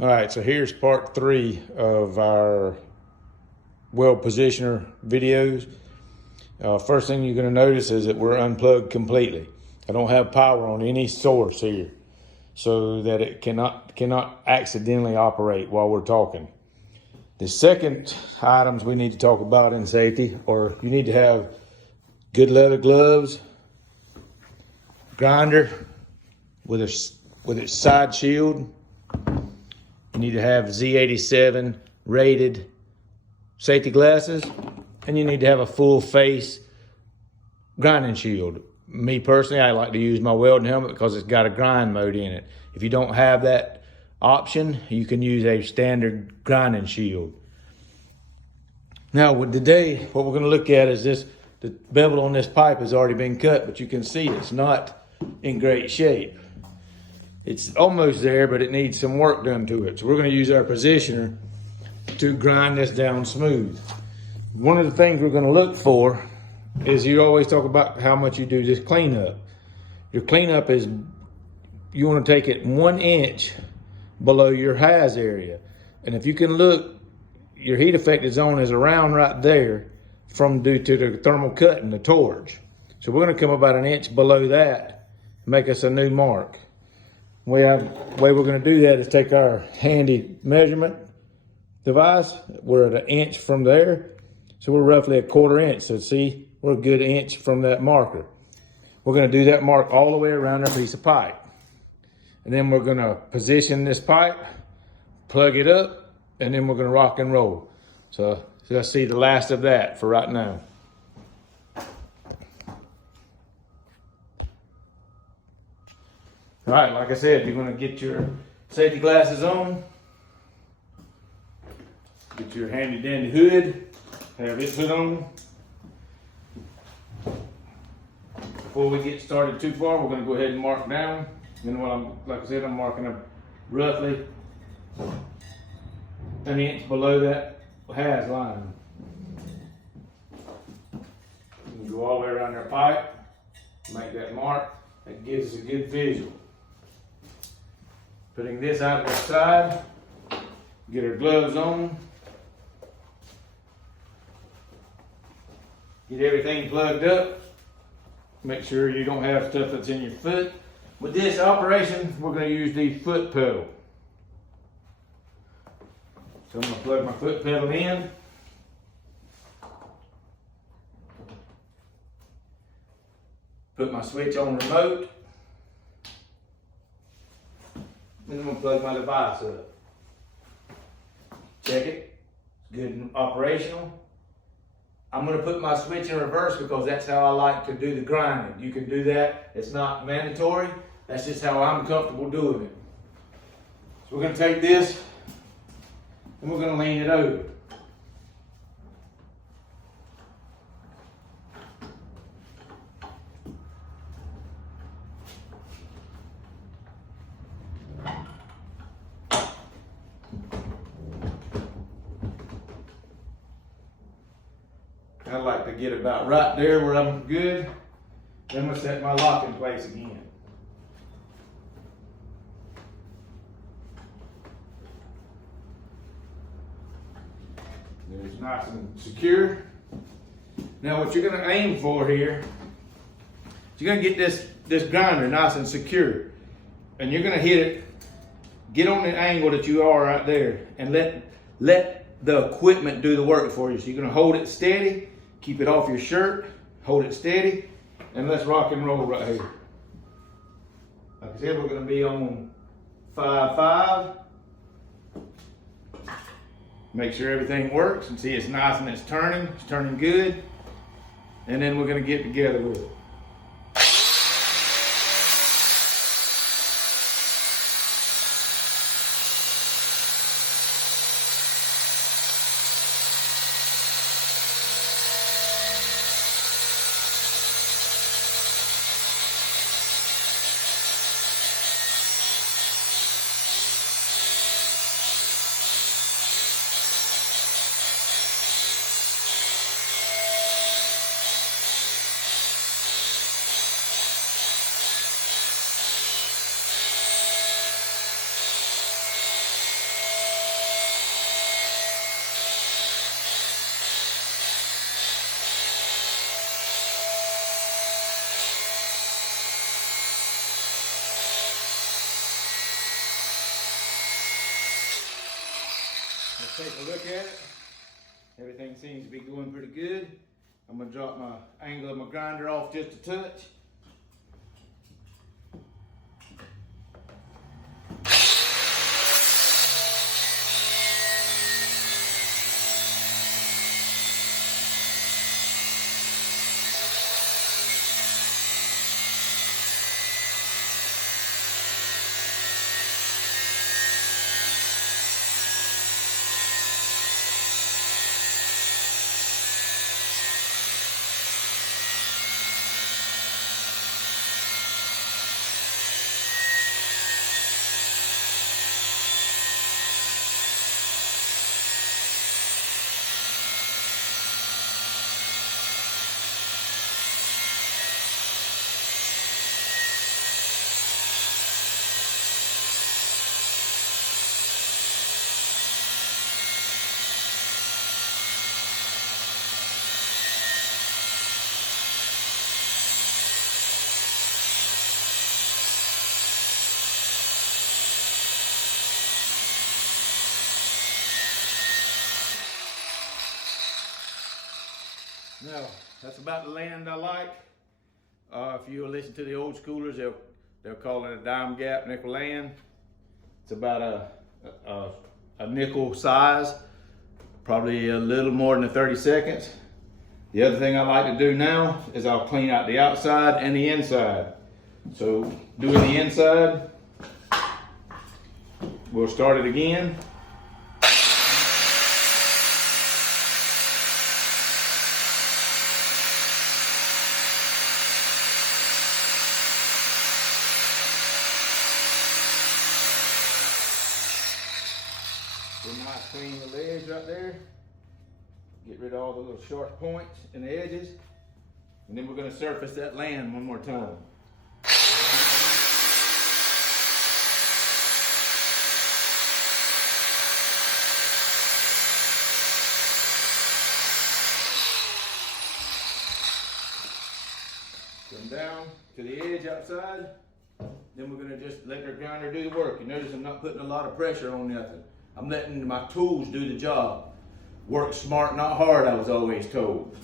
All right, so here's part 3 of our weld positioner videos. First thing you're going to notice is that we're unplugged completely. I don't have power on any source here, so that it cannot accidentally operate while we're talking. The second items we need to talk about in safety, or you need to have good leather gloves, grinder with its side shield. You need to have Z87 rated safety glasses, and you need to have a full face grinding shield. Me personally, I like to use my welding helmet because it's got a grind mode in it. If you don't have that option, you can use a standard grinding shield. Now, with today, what we're going to look at is this. The bevel on this pipe has already been cut, but you can see it's not in great shape. It's almost there, but it needs some work done to it. So we're going to use our positioner to grind this down smooth. One of the things we're going to look for is, you always talk about how much you do this cleanup. Your cleanup is, you want to take it 1 inch below your haz area. And if you can look, your heat affected zone is around right there due to the thermal cut in the torch. So we're going to come about 1 inch below that, make us a new mark. The way we're going to do that is take our handy measurement device. We're at 1 inch from there, so we're roughly a 1/4 inch. So see, we're a good inch from that marker. We're going to do that mark all the way around our piece of pipe. And then we're going to position this pipe, plug it up, and then we're going to rock and roll. So let's see the last of that for right now. All right, like I said, you're going to get your safety glasses on, get your handy dandy hood, have it put on. Before we get started too far, we're going to go ahead and mark down. Then like I said, I'm marking up roughly 1 inch below that haz line. You can go all the way around our pipe, make that mark. That gives us a good visual. Putting this out to the side, get our gloves on, get everything plugged up, make sure you don't have stuff that's in your foot. With this operation, we're going to use the foot pedal. So I'm going to plug my foot pedal in. Put my switch on remote. Then I'm going to plug my device up. Check it. It's good and operational. I'm going to put my switch in reverse because that's how I like to do the grinding. You can do that. It's not mandatory. That's just how I'm comfortable doing it. So we're going to take this and we're going to lean it over. I like to get about right there where I'm good. Then I'm going to set my lock in place again. It's nice and secure. Now what you're going to aim for here, you're going to get this grinder nice and secure. And you're going to hit it, get on the angle that you are right there, and let the equipment do the work for you. So you're going to hold it steady. Keep it off your shirt, hold it steady, and let's rock and roll right here. Like I said, we're going to be on 5/5. Make sure everything works, and see it's nice and it's turning good. And then we're going to get together with it. take a look at it. Everything seems to be going pretty good. I'm gonna drop my angle of my grinder off just a touch. Now, that's about the land I like. If you listen to the old schoolers, they'll call it a dime gap nickel land. It's about a nickel size, probably a little more than 30 seconds. The other thing I like to do now is I'll clean out the outside and the inside. So doing the inside, we'll start it again. Nice clean little edge right there. Get rid of all the little sharp points and the edges. And then we're going to surface that land one more time. Come down to the edge outside. Then we're going to just let our grinder do the work. You notice I'm not putting a lot of pressure on nothing. I'm letting my tools do the job. Work smart, not hard, I was always told.